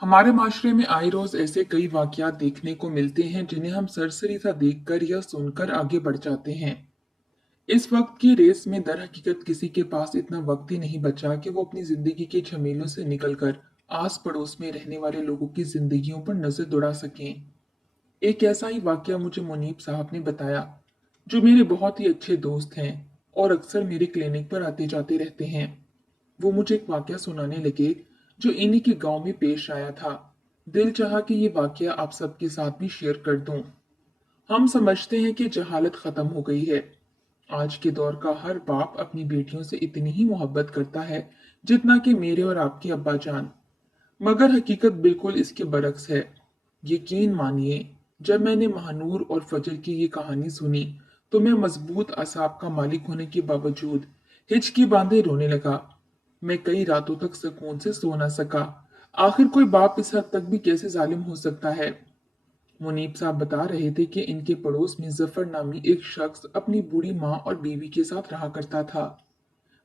हमारे माशरे में आए रोज ऐसे कई वाकयात देखने को मिलते हैं जिन्हें हम सरसरी सा देखकर या सुनकर आगे बढ़ जाते हैं। इस वक्त की रेस में दर हकीकत किसी के पास इतना वक्त ही नहीं बचा कि वो अपनी जिंदगी के झमेलों से निकलकर आस पड़ोस में रहने वाले लोगों की जिंदगियों पर नजर दौड़ा सकें। एक ऐसा ही वाकया मुझे मुनीब साहब ने बताया, जो मेरे बहुत ही अच्छे दोस्त हैं और अक्सर मेरे क्लिनिक पर आते जाते रहते हैं। वो मुझे एक वाकया सुनाने लगे जो इन्हीं के गांव में पेश आया था। दिल चाहा कि ये वाकया आप सबके साथ भी शेयर कर दूं। हम समझते हैं कि जहालत खत्म हो गई है। आज के दौर का हर बाप अपनी बेटियों से इतनी ही मोहब्बत करता है जितना कि मेरे और आपके अब्बा जान। मगर हकीकत बिल्कुल इसके बरक्स है। यकीन मानिए, जब मैंने महानूर और फजर की ये कहानी सुनी तो मैं मजबूत असाब का मालिक होने के बावजूद हिचकी बांधे रोने लगा। मैं कई रातों तक सुकून से सो ना सका। आखिर कोई बाप इस हद तक भी कैसे जालिम हो सकता है। मुनीब साहब बता रहे थे कि इनके पड़ोस में जफर नामी एक शख्स अपनी बूढ़ी माँ और बीवी के साथ रहा करता था।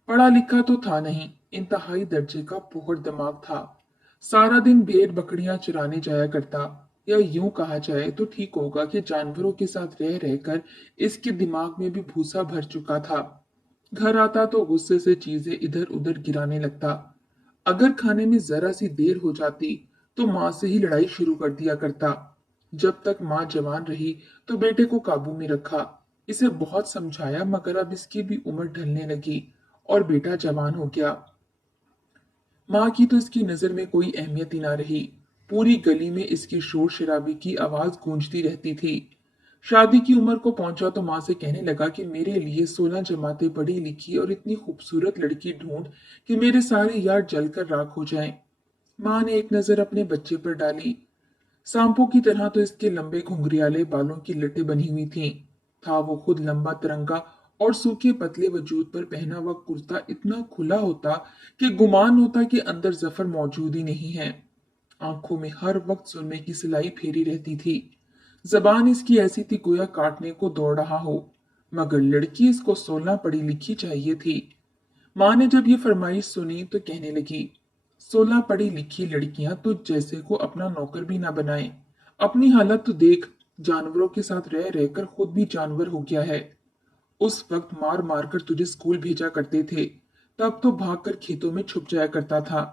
पढ़ा लिखा तो था नहीं, इंतहाई दर्जे का पुख्त दिमाग था। सारा दिन भेड़ बकरियां चराने जाया करता, या यूं कहा जाए तो ठीक होगा कि जानवरों के साथ रह रहकर इसके दिमाग में भी भूसा भर चुका था। घर आता तो गुस्से से चीजें इधर उधर गिराने लगता। अगर खाने में जरा सी देर हो जाती तो माँ से ही लड़ाई शुरू कर दिया करता। जब तक माँ जवान रही तो बेटे को काबू में रखा। इसे बहुत समझाया मगर अब इसकी भी उम्र ढलने लगी और बेटा जवान हो गया। माँ की तो इसकी नजर में कोई अहमियत ही ना रही। पूरी गली में इसकी शोर शराबी की आवाज गूंजती रहती थी। शादी की उम्र को पहुंचा तो माँ से कहने लगा कि मेरे लिए 16 जमातें पढ़ी लिखी और इतनी खूबसूरत लड़की ढूंढ कि मेरे सारे यार जलकर राख हो जाएं। माँ ने एक नजर अपने बच्चे पर डाली। सांपों की तरह तो इसके लंबे घुंघरियाले बालों की लटें बनी हुई थीं। था वो खुद लंबा तिरंगा और सूखे पतले वजूद पर पहना हुआ कुर्ता इतना खुला होता कि गुमान होता कि अंदर जफर मौजूद ही नहीं है। आंखों में हर वक्त सुरमे की सिलाई फेरी रहती थी। जबान इसकी ऐसी थी गोया काटने को दौड़ रहा हो। मगर लड़की इसको 16 पढ़ी लिखी चाहिए थी। माँ ने जब ये फरमाइश सुनी तो कहने लगी, 16 पढ़ी लिखी लड़कियां तुझ जैसे को अपना नौकर भी ना बनाए। अपनी हालत तो देख, जानवरों के साथ रह रहकर खुद भी जानवर हो गया है। उस वक्त मार मार कर तुझे स्कूल भेजा करते थे, तब तो भागकर खेतों में छुप जाया करता था।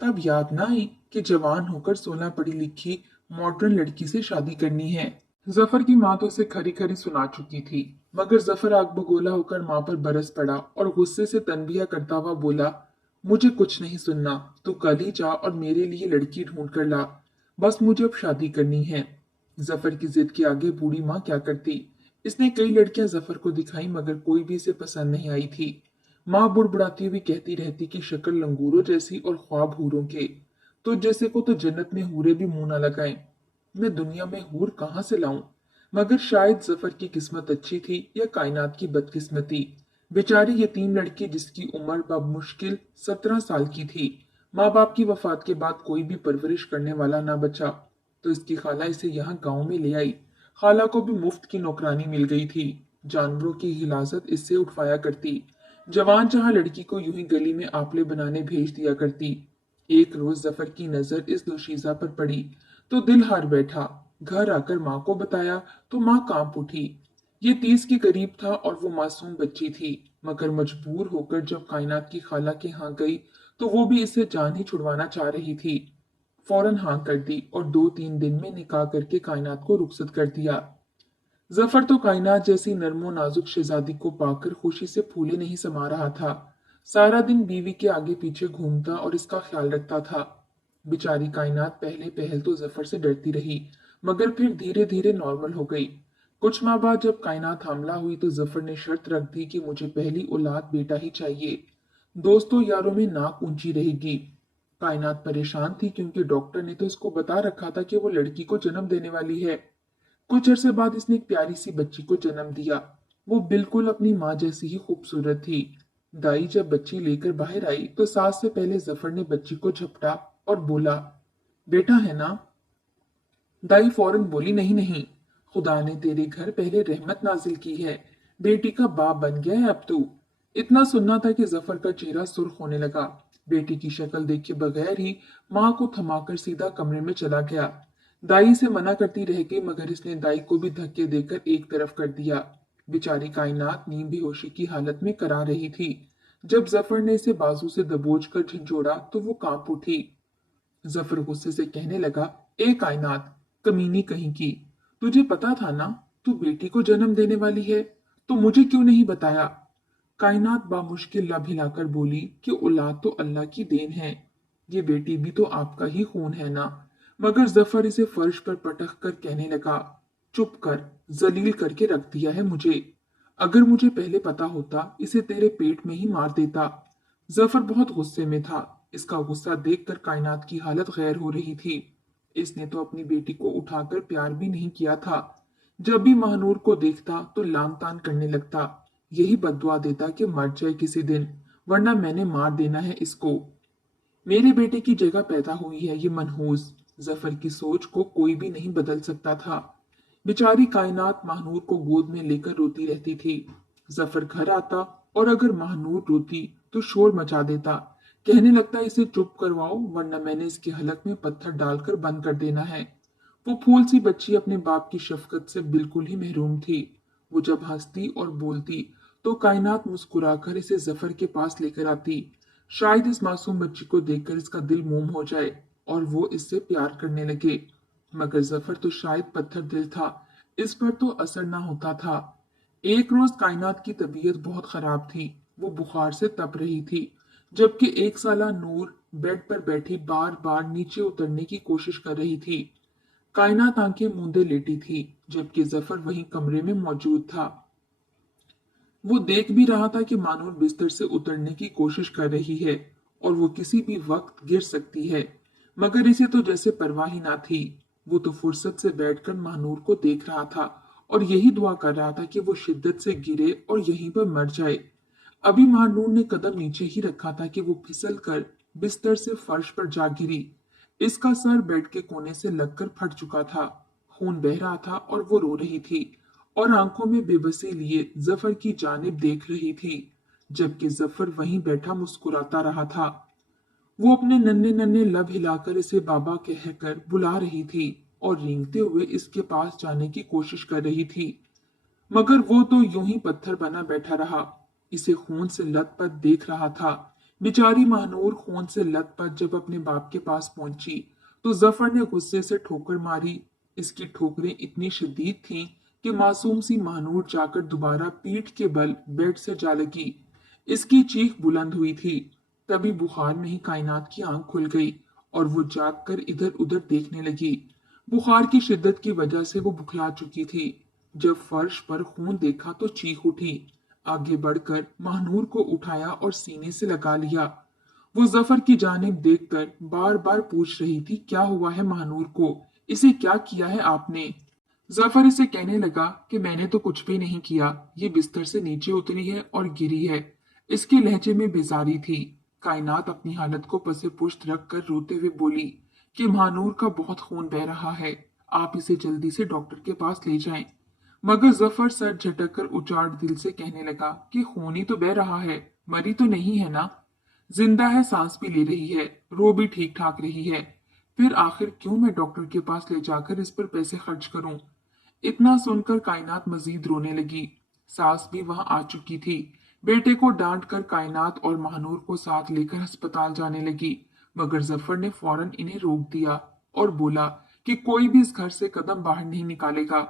तब याद ना आई कि जवान होकर 16 पढ़ी लिखी मॉडर्न लड़की से शादी करनी है। जफर की माँ तो उसे खरी खरी सुना चुकी थी, मगर जफर आग बगोला होकर माँ पर बरस पड़ा और गुस्से से तनबिया करता हुआ बोला, मुझे कुछ नहीं सुनना। तू कल ही जा और मेरे लिए लड़की ढूंढ कर ला। बस मुझे अब शादी करनी है। जफर की जिद के आगे बूढ़ी माँ क्या करती। इसने कई लड़कियां जफर को दिखाई मगर कोई भी इसे पसंद नहीं आई थी। माँ बुड़बुड़ाती हुई कहती रहती कि शक्ल लंगूरों जैसी और ख्वाब हूरों के। तो जैसे को तो जन्नत में हूरे भी मुंह ना लगाएं। मैं दुनिया में हूर कहाँ से लाऊं। मगर शायद जफर की किस्मत अच्छी थी या कायनात की बदकिस्मती। बेचारी यतीम लड़की जिसकी उम्र बब मुश्किल 17 साल की थी। माँ बाप की वफात के बाद कोई भी परवरिश करने वाला ना बचा, तो इसकी खाला इसे यहाँ गांव में ले आई। खाला को भी मुफ्त की नौकरानी मिल गई थी। जानवरों की हिलाजत इससे उठवाया करती। जवान जहां लड़की को यूं ही गली में आपले बनाने भेज दिया करती। एक रोज जफर की नजर इस दोशीजा पर पड़ी तो दिल हार बैठा। घर आकर माँ को बताया तो माँ कांप उठी। ये 30 के करीब था और वो मासूम बच्ची थी, मगर मजबूर होकर जब कायनात की खाला के यहाँ गई तो वो भी इसे जान ही छुड़वाना चाह रही थी। फौरन हाँ कर दी और 2-3 दिन में निकाह करके कायनात को रुखसत कर दिया। जफर तो कायनात जैसी नर्मो नाजुक शहजादी को पाकर खुशी से फूले नहीं समा रहा था। सारा दिन बीवी के आगे पीछे घूमता और इसका ख्याल रखता था। बेचारी कायनात पहले पहल तो जफर से डरती रही, मगर फिर धीरे धीरे नॉर्मल हो गई। कुछ माह बाद जब कायनात हामला हुई तो जफर ने शर्त रख दी कि मुझे पहली औलाद बेटा ही चाहिए। दोस्तों यारों में नाक ऊंची रहेगी। कायनात परेशान थी क्योंकि डॉक्टर ने तो इसको बता रखा था कि वो लड़की को जन्म देने वाली है। कुछ अरसे बाद इसने एक प्यारी सी बच्ची को जन्म दिया। वो बिल्कुल अपनी माँ जैसी ही खूबसूरत थी। दाई जब बच्ची लेकर बाहर आई तो सास से पहले जफर ने बच्ची को झपटा और बोला, बेटा है ना। दाई फौरन बोली, नहीं नहीं, खुदा ने तेरे घर पहले रहमत नाजिल की है। बेटी का बाप बन गया है अब तू। इतना सुनना था कि जफर का चेहरा सुर्ख होने लगा। बेटी की शक्ल देखे बगैर ही माँ को थमाकर सीधा कमरे में चला गया। दाई से मना करती रह गई मगर इसने दाई को भी धक्के देकर एक तरफ कर दिया। बेचारी कायनात नीम बेहोशी की हालत में करा रही थी। जब जफर ने इसे बाजू से दबोच कर झिझोड़ा तो वो कांप उठी। जफर गुस्से से कहने लगा, ए कायनात, कमीनी कहीं की, तुझे पता था ना तू बेटी को जन्म देने वाली है, तो मुझे क्यों नहीं बताया? कायनात बामुश्किल लब हिलाकर बोली कि औलाद तो अल्लाह की देन है, ये बेटी भी तो आपका ही खून है ना। मगर जफर इसे फर्श पर पटक कर कहने लगा, चुप कर, जलील करके रख दिया है मुझे। अगर मुझे पहले पता होता इसे तेरे पेट में ही मार देता। जफर बहुत गुस्से में था। इसका गुस्सा देखकर कायनात की हालत गैर हो रही थी। इसने तो अपनी बेटी को उठाकर प्यार भी नहीं किया था। जब भी महानूर को देखता तो लान तान करने लगता, यही बद्दुआ देता कि मर जाए किसी दिन, वरना मैंने मार देना है इसको। मेरे बेटे की जगह पैदा हुई है ये मनहूस। जफर की सोच को कोई भी नहीं बदल सकता था। बेचारी कायनात महानूर को गोद में लेकर रोती रहती थी। जफर घर आता और अगर महानूर रोती तो शोर मचा देता, कहने लगता इसे चुप करवाओ वरना मैंने इसके हलक में पत्थर डालकर बंद कर देना है। वो फूल सी बच्ची अपने बाप की शफकत से बिल्कुल ही महरूम थी। वो जब हंसती और बोलती तो कायनात मुस्कुराकर इसे जफर के पास लेकर आती। शायद इस मासूम बच्ची को देखकर इसका दिल मोम हो जाए और वो इससे प्यार करने लगे। मगर जफर तो शायद पत्थर दिल था, इस पर तो असर ना होता था। एक रोज कायनात की तबीयत बहुत खराब थी। वो बुखार से तप रही थी, जबकि एक साला नूर बेड पर बैठी बार बार नीचे उतरने की कोशिश कर रही थी। कायनात आंखें मूंदे लेटी थी, जबकि जफर वहीं कमरे में मौजूद था। वो देख भी रहा था कि मानूर बिस्तर से उतरने की कोशिश कर रही है और वो किसी भी वक्त गिर सकती है, मगर इसे तो जैसे परवाह ही ना थी। वो तो फुर्सत से बैठकर मानूर को देख रहा था और यही दुआ कर रहा था कि वो शिद्दत से गिरे और यहीं पर मर जाए। अभी महानूर ने कदम नीचे ही रखा था कि वो फिसल कर बिस्तर से फर्श पर जा गिरी। इसका सर बेड के कोने से लगकर फट चुका था। खून बह रहा था और वो रो रही थी और आंखों में बेबसी लिए जफर की जानिब देख रही थी, जबकि जफर वहीं बैठा मुस्कुराता रहा था। वो अपने नन्हे नन्हे लब हिलाकर इसे बाबा कहकर बुला रही थी और रेंगते हुए इसके पास जाने की कोशिश कर रही थी, मगर वो तो यूं ही पत्थर बना बैठा रहा, इसे खून से लथपथ देख रहा था। बेचारी महानूर खून से लथपथ जब अपने बाप के पास पहुंची तो जफर ने गुस्से से ठोकर मारी। इसकी ठोकरें इतनी शदीद थीं कि मासूम सी महानूर जाकर दोबारा पीठ के बल बेड से जा लगी। इसकी चीख बुलंद हुई थी। तभी बुखार में ही कायनात की आंख खुल गई और वो जाग कर इधर उधर देखने लगी। बुखार की शिद्दत की वजह से वो बुखला चुकी थी। जब फर्श पर खून देखा तो चीख उठी। आगे बढ़कर महानूर को उठाया और सीने से लगा लिया। वो जफर की जानिब देखकर बार बार पूछ रही थी, क्या हुआ है महानूर को, इसे क्या किया है आपने? जफर इसे कहने लगा कि मैंने तो कुछ भी नहीं किया, ये बिस्तर से नीचे उतरी है और गिरी है। इसके लहजे में बेजारी थी। कायनात अपनी हालत को पसे पुश्त रख कर रोते हुए बोली कि महानूर का बहुत खून बह रहा है, आप इसे जल्दी से डॉक्टर के पास ले जाएं। मगर जफर सर झटक कर उचाट दिल से कहने लगा कि खून ही तो बह रहा है, मरी तो नहीं है ना, जिंदा है, सांस भी ले रही है, रो भी ठीक ठाक रही है। फिर आखिर क्यों मैं डॉक्टर के पास ले जाकर इस पर पैसे खर्च करूं? इतना सुनकर कायनात मजीद रोने लगी। सास भी वहां आ चुकी थी। बेटे को डांट कर कायनात और महानूर को साथ लेकर अस्पताल जाने लगी, मगर जफर ने फौरन इन्हें रोक दिया और बोला कि कोई भी इस घर से कदम बाहर नहीं निकालेगा।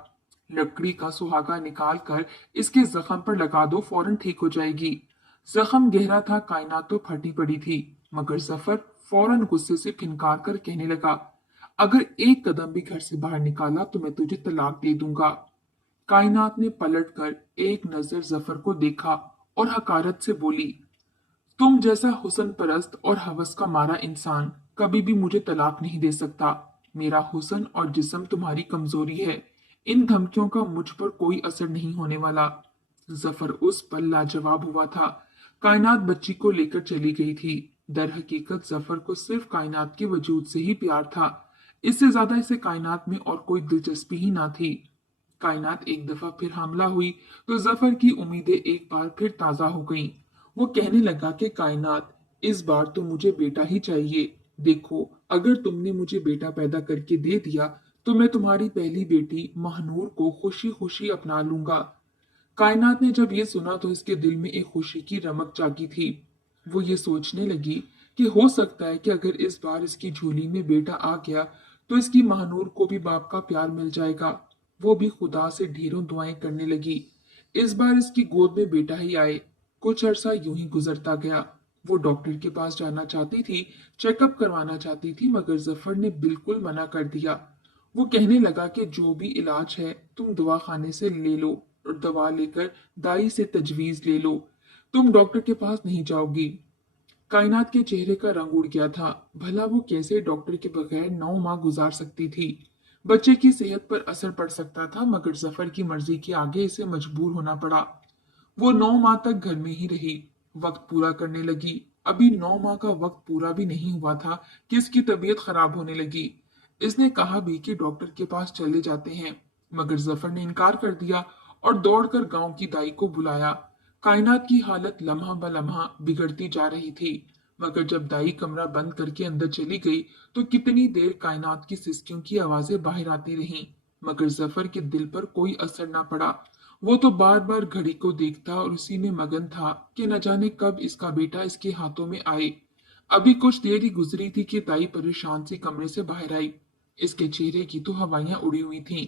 लकड़ी का सुहागा निकाल कर इसके जख्म पर लगा दो, फौरन ठीक हो जाएगी। जख्म गहरा था, कायनात तो फटी पड़ी थी, मगर जफर फौरन गुस्से से फिनकार कर कहने लगा, अगर एक कदम भी घर से बाहर निकाला तो मैं तुझे तलाक दे दूंगा। कायनात ने पलटकर एक नजर जफर को देखा और हकारत से बोली, तुम जैसा हुस्न परस्त और हवस का मारा इंसान कभी भी मुझे तलाक नहीं दे सकता। मेरा हुस्न और जिस्म तुम्हारी कमजोरी है, इन धमकियों का मुझ पर कोई असर नहीं होने वाला। जफर उस पल लाजवाब हुआ था। कायनात बच्ची को लेकर चली गई थी। दर हकीकत जफर को सिर्फ कायनात के वजूद से ही प्यार था, इससे ज्यादा इसे कायनात में और कोई दिलचस्पी ही ना थी। कायनात एक दफा फिर हमला हुई तो जफर की उम्मीदें एक बार फिर ताजा हो गईं। वो कहने लगा कि कायनात, इस बार तो मुझे बेटा ही चाहिए। देखो, अगर तुमने मुझे बेटा पैदा करके दे दिया तो मैं तुम्हारी पहली बेटी महनूर को खुशी खुशी अपना लूंगा। कायनात ने जब ये सुना तो इसके दिल में एक खुशी की रमक जागी थी। वो ये सोचने लगी कि हो सकता है कि अगर इस बार इसकी झोली में बेटा आ गया तो इसकी महानूर को भी बाप का प्यार मिल जाएगा। वो भी खुदा से ढेरों दुआएं करने लगी। इस बार इसकी गोद में बेटा ही आए। कुछ अरसा यूं ही गुजरता गया। वो डॉक्टर के पास जाना चाहती थी, चेकअप करवाना चाहती थी, मगर जफर ने बिल्कुल मना कर दिया। वो कहने लगा कि जो भी इलाज है तुम दवा खाने से ले लो और दवा लेकर दाई से तजवीज ले लो। तुम डॉक्टर के पास नहीं जाओगी। कायनात के चेहरे का रंग उड़ गया था। भला वो कैसे डॉक्टर के बगैर 9 माह गुजार सकती थी। बच्चे की सेहत पर असर पड़ सकता था, मगर जफर की मर्जी के आगे इसे मजबूर होना पड़ा। वो 9 माह तक घर में ही रही, वक्त पूरा करने लगी। अभी 9 माह का वक्त पूरा भी नहीं हुआ था कि इसकी तबीयत खराब होने लगी। इसने कहा भी कि डॉक्टर के पास चले जाते हैं, मगर जफर ने इनकार कर दिया और दौड़कर गांव की दाई को बुलाया। कायनात की हालत लम्हा ब लम्हा बिगड़ती जा रही थी, मगर जब दाई कमरा बंद करके अंदर चली गई तो कितनी देर कायनात की सिसकियों की आवाजें बाहर आती रहीं, मगर जफर के दिल पर कोई असर ना पड़ा। वो तो बार बार घड़ी को देखता और उसी में मगन था कि न जाने कब इसका बेटा इसके हाथों में आए। अभी कुछ देर ही गुजरी थी कि दाई परेशान सी कमरे से बाहर आई। इसके चेहरे की तो हवाइयां उड़ी हुई थीं।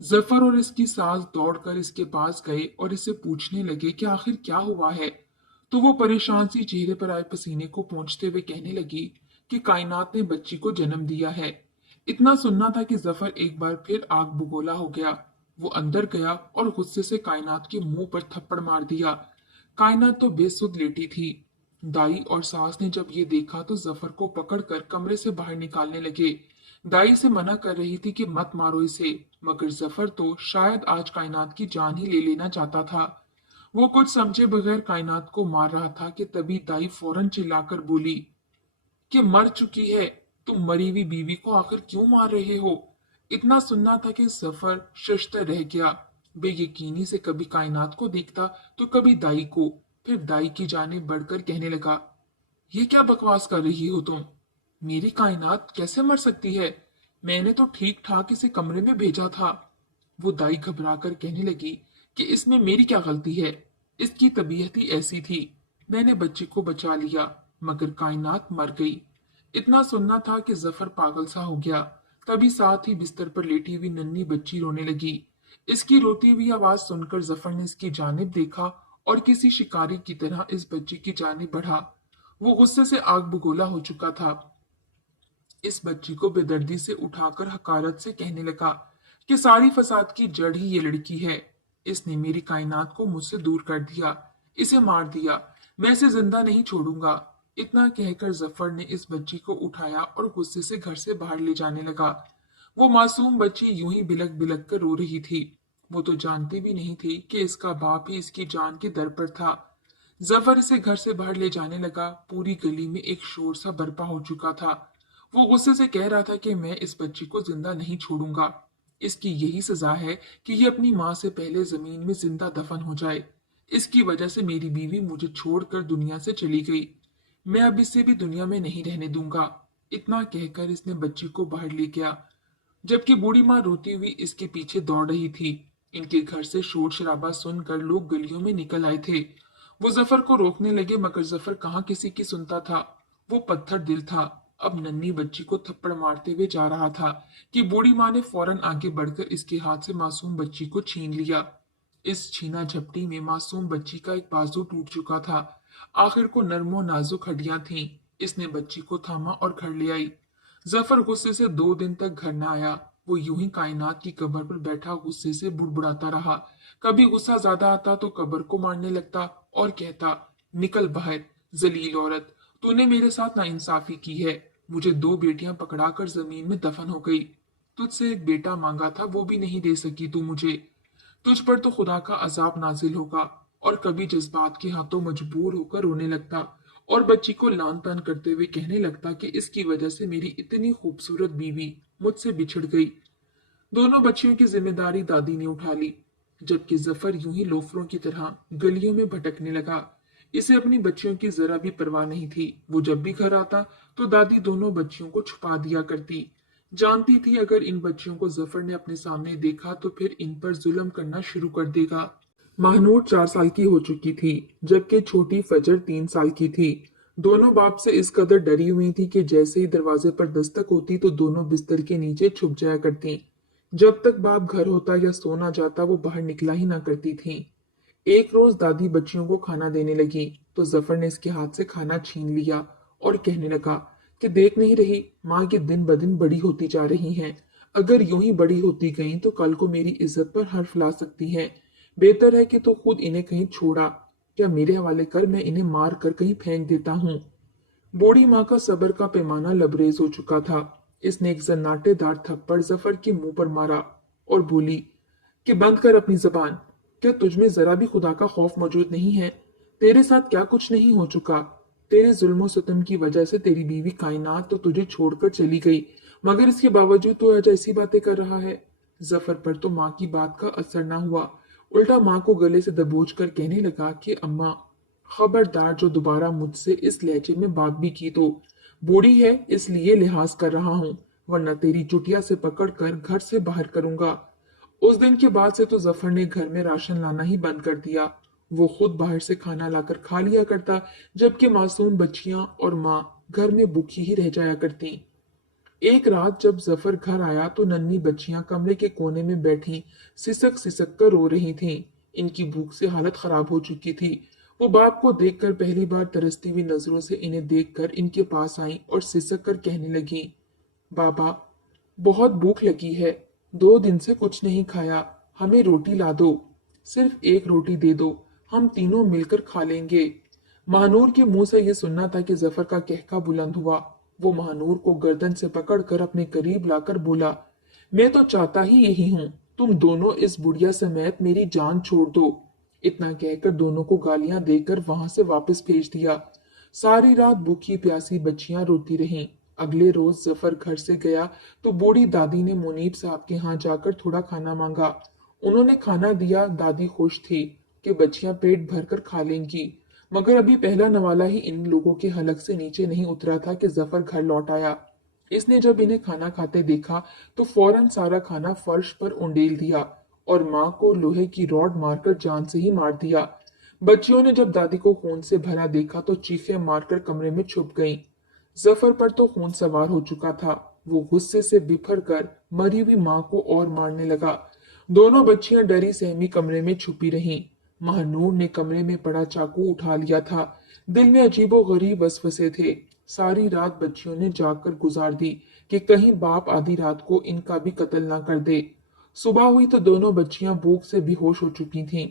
जफर और इसकी सास दौड़कर इसके पास गए और इससे पूछने लगे कि आखिर क्या हुआ है। तो वो परेशान सी चेहरे पर आए पसीने को पोंछते हुए कहने लगी कि कायनात ने बच्ची को जन्म दिया है। इतना सुनना था कि जफर एक बार फिर आग बबूला हो गया। वो अंदर गया और गुस्से से कायनात के मुंह पर थप्पड़ मार दिया। कायनात तो बेसुध लेटी थी। दाई और सास ने जब ये देखा तो जफर को पकड़कर कमरे से बाहर निकालने लगे। दाई से मना कर रही थी कि मत मारो इसे, मगर जफर तो शायद आज कायनात की जान ही ले लेना चाहता था। वो कुछ समझे बगैर कायनात को मार रहा था कि तभी दाई फौरन चिल्लाकर बोली कि मर चुकी है, तुम मरी हुई बीवी को आखिर क्यों मार रहे हो। इतना सुनना था कि सफर शशतर रह गया। बेयकीनी से कभी कायनात को देखता तो कभी दाई को। फिर दाई की जानिब बढ़कर कहने लगा, ये क्या बकवास कर रही हो तुम। मेरी कायनात कैसे मर सकती है। मैंने तो ठीक ठाक इसे कमरे में भेजा था। वो दाई घबराकर कहने लगी कि इसमें मेरी क्या गलती है। इसकी तबीयत ही ऐसी थी। मैंने बच्चे को बचा लिया, मगर कायनात मर गई। इतना सुनना था कि जफर पागल सा हो गया। तभी साथ ही बिस्तर पर लेटी हुई नन्ही बच्ची रोने लगी। इसकी रोती हुई आवाज सुनकर जफर ने इसकी जानिब देखा और किसी शिकारी की तरह इस बच्ची की जानिब बढ़ा। वो गुस्से से आग बगोला हो चुका था। इस बच्ची को बेदर्दी से उठाकर हकारत से कहने लगा कि सारी फसाद की जड़ ही ये लड़की है। इसने मेरी कायनात को मुझसे दूर कर दिया, इसे मार दिया। मैं इसे जिंदा नहीं छोड़ूंगा। इतना कहकर जफर ने इस बच्ची को उठाया और गुस्से से घर से बाहर ले जाने लगा। वो मासूम बच्ची यूं ही बिलक बिलक कर रो रही थी। वो तो जानती भी नहीं थी कि इसका बाप ही इसकी जान के दर पर था। जफर इसे घर से बाहर ले जाने लगा। पूरी गली में एक शोर सा बर्पा हो चुका था। वो गुस्से से कह रहा था कि मैं इस बच्ची को जिंदा नहीं छोड़ूंगा। इसकी यही सजा है कि ये अपनी माँ से पहले जमीन में जिंदा दफन हो जाए। इसकी वजह से मेरी बीवी मुझे छोड़कर दुनिया से चली गई। मैं अब इसे भी दुनिया में नहीं रहने दूंगा। इतना कहकर इसने बच्ची को बाहर ले गया, जबकि बूढ़ी माँ रोती हुई इसके पीछे दौड़ रही थी। इनके घर से शोर शराबा सुनकर लोग गलियों में निकल आए थे। वो जफर को रोकने लगे, मगर जफर कहाँ किसी की सुनता था। वो पत्थर दिल था। अब नन्ही बच्ची को थप्पड़ मारते हुए जा रहा था कि बूढ़ी माँ ने फौरन आगे बढ़कर इसके हाथ से मासूम बच्ची को छीन लिया। इस छीना झपटी में मासूम बच्ची का एक बाजू टूट चुका था। आखिर को नरमो नाजुक हड्डियां थीं। इसने बच्ची को थामा और घर ले आई। जफर गुस्से से 2 दिन तक घर न आया। वो यूं ही कायनात की कब्र पर बैठा गुस्से से बुड़बुड़ाता रहा। कभी गुस्सा ज्यादा आता तो कब्र को मारने लगता और कहता, निकल बाहर जलील औरत, तूने मेरे साथ नाइंसाफी की है। मुझे 2 बेटियां पकड़ाकर जमीन में दफन हो गई। तुझसे एक बेटा मांगा था, वो भी नहीं दे सकी तू मुझे। तुझ पर तो खुदा का अजाब नाजिल होगा। और कभी जज्बात के हाथों मजबूर होकर रोने लगता और बच्ची को लान तान करते हुए कहने लगता कि इसकी वजह से मेरी इतनी खूबसूरत बीवी मुझसे बिछड़ गई। दोनों बच्चियों की जिम्मेदारी दादी ने उठा ली, जबकि जफर यूं ही लोफरों की तरह गलियों में भटकने लगा। इसे अपनी बच्चियों की जरा भी परवाह नहीं थी। वो जब भी घर आता तो दादी दोनों बच्चियों को छुपा दिया करती। जानती थी अगर इन बच्चियों को जफर ने अपने सामने देखा तो फिर इन पर जुल्म करना शुरू कर देगा। महानूर 4 साल की हो चुकी थी, जबकि छोटी फजर 3 साल की थी। दोनों बाप से इस कदर डरी हुई थी कि जैसे ही दरवाजे पर दस्तक होती तो दोनों बिस्तर के नीचे छुप जाया करती। जब तक बाप घर होता या सो ना जाता वो बाहर निकला ही ना करती थी। एक रोज दादी बच्चियों को खाना देने लगी तो जफर ने इसके हाथ से खाना छीन लिया और कहने लगा कि देख नहीं रही माँ ये दिन ब दिन बड़ी होती जा रही हैं। अगर यूं ही बड़ी होती गईं तो कल को मेरी इज्जत पर हर्फ ला सकती हैं। बेहतर है कि तू खुद इन्हें कहीं छोड़ा या मेरे हवाले कर, मैं इन्हें मार कर कहीं फेंक देता हूँ। बूढ़ी माँ का सब्र का पैमाना लबरेज हो चुका था। इसने एक जन्नाटेदार थप्पड़ जफर के मुंह पर मारा और बोली कि बंद कर अपनी जबान। क्या तुझमें जरा भी खुदा का खौफ मौजूद नहीं है? तेरे साथ क्या कुछ नहीं हो चुका? तेरे जुल्म सितम की वजह से तेरी बीवी कायनात तो तुझे छोड़कर चली गई, मगर इसके बावजूद तो आज ऐसी बातें कर रहा है। जफर पर तो माँ की बात का असर ना हुआ, उल्टा माँ को गले से दबोच कर कहने लगा कि अम्मा खबरदार, जो दोबारा मुझसे इस लहजे में बात भी की तो बूढ़ी है इसलिए लिहाज कर रहा हूँ, वरना तेरी चुटिया से पकड़कर घर से बाहर करूंगा। उस दिन के बाद से तो जफर ने घर में राशन लाना ही बंद कर दिया। वो खुद बाहर से खाना लाकर खा लिया करता, जबकि मासूम बच्चियां और माँ घर में भूखी ही रह जाया करती। एक रात जब जफर घर आया तो नन्ही बच्चियां कमरे के कोने में बैठी सिसक सिसक कर रो रही थीं। इनकी भूख से हालत खराब हो चुकी थी। वो बाप को देखकर पहली बार तरसती हुई नजरों से इन्हें देखकर इनके पास आई और सिसक कर कहने लगी, बाबा बहुत भूख लगी है, 2 दिन से कुछ नहीं खाया, हमें रोटी ला दो, सिर्फ एक रोटी दे दो, हम तीनों मिलकर खा लेंगे। महानूर के मुंह से यह सुनना था कि जफर का कहका बुलंद हुआ। वो महानूर को गर्दन से पकड़कर अपने करीब लाकर बोला, मैं तो चाहता ही यही हूं, तुम दोनों इस बुढ़िया समेत मेरी जान छोड़ दो। इतना कहकर दोनों को गालियां देकर वहां से वापस भेज दिया। सारी रात भूखी प्यासी बच्चियां रोती रहीं। अगले रोज जफर घर से गया तो बूढ़ी दादी ने मुनीब साहब के यहाँ जाकर थोड़ा खाना मांगा। उन्होंने खाना दिया। दादी खुश थी कि बच्चियां पेट भरकर खा लेंगी, मगर अभी पहला नवाला ही इन लोगों के हलक से नीचे नहीं उतरा था कि जफर घर लौट आया। इसने जब इन्हें खाना खाते देखा तो फौरन सारा खाना फर्श पर उंडेल दिया और माँ को लोहे की रॉड मारकर जान से ही मार दिया। बच्चियों ने जब दादी को खून से भरा देखा तो चीखें मारकर कमरे में छुप गईं। जफर पर तो खून सवार हो चुका था। वो गुस्से से बिफर कर मरी हुई माँ को और मारने लगा। दोनों बच्चियां डरी सहमी कमरे में छुपी रहीं। महानूर ने कमरे में पड़ा चाकू उठा लिया था। दिल में अजीबो गरीब वसवसे थे। सारी रात बच्चियों ने जागकर गुजार दी कि कहीं बाप आधी रात को इनका भी कत्ल ना कर दे। सुबह हुई तो दोनों बच्चियां भूख से बेहोश हो चुकी थीं।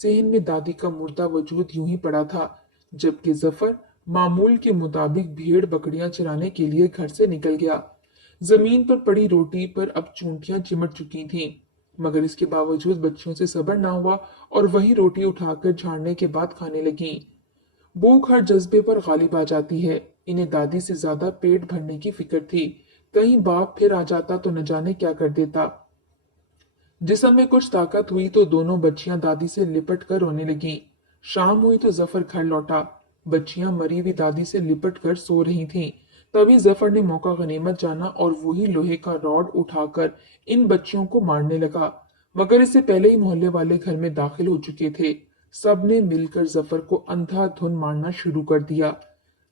सेहन में दादी का मुर्दा वजूद यूं ही पड़ा था, जबकि जफर मामूल के मुताबिक भेड़ बकरियां चराने के लिए घर से निकल गया। जमीन पर पड़ी रोटी पर अब चूंटियां चिमट चुकी थीं, मगर इसके बावजूद बच्चियों से सब्र ना हुआ और वही रोटी उठाकर झाड़ने के बाद खाने लगीं। भूख हर जज्बे पर गालिब आ जाती है। इन्हें दादी से ज्यादा पेट भरने की फिक्र थी। कहीं बाप फिर आ जाता तो न जाने क्या कर देता। जिस्म में कुछ ताकत हुई तो दोनों बच्चियां दादी से लिपट कर रोने लगीं। शाम हुई तो जफर घर लौटा। बच्चियां मरी हुई दादी से लिपट कर सो रही थीं। तभी जफर ने मौका गनीमत जाना और वही लोहे का रॉड उठाकर इन बच्चियों को मारने लगा, मगर इससे पहले ही मोहल्ले वाले घर में दाखिल हो चुके थे। सबने मिलकर जफर को अंधाधुन मारना शुरू कर दिया।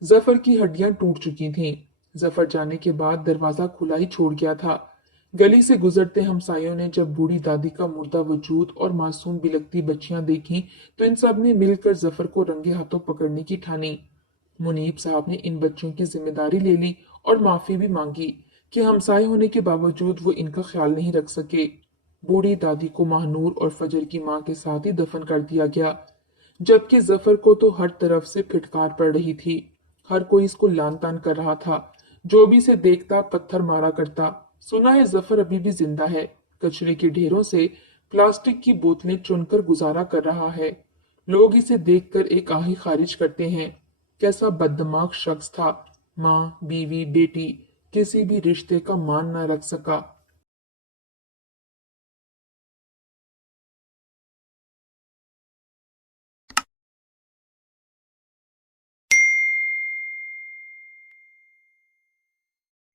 जफर की हड्डियां टूट चुकी थीं। जफर जाने के बाद दरवाजा खुला ही छोड़ गया था। गली से गुजरते हमसायों ने जब बूढ़ी दादी का मुर्दा वजूद और मासूम बिलकती बच्चियां देखी तो इन सब ने मिलकर जफर को रंगे हाथों पकड़ने की ठानी। मुनीब साहब ने इन बच्चों की जिम्मेदारी ले ली और माफी भी मांगी कि हमसाये होने के बावजूद वो इनका ख्याल नहीं रख सके। बूढ़ी दादी को महानूर और फजर की मां के साथ ही दफन कर दिया गया, जबकि जफर को तो हर तरफ से फिटकार पड़ रही थी। हर कोई इसको लान तान कर रहा था। जो भी इसे देखता पत्थर मारा करता। सुना है जफर अभी भी जिंदा है, कचरे के ढेरों से प्लास्टिक की बोतलें चुनकर गुजारा कर रहा है। लोग इसे देखकर एक आही खारिज करते हैं। कैसा बददिमाग शख्स था। माँ, बीवी, बेटी, किसी भी रिश्ते का मान न रख सका।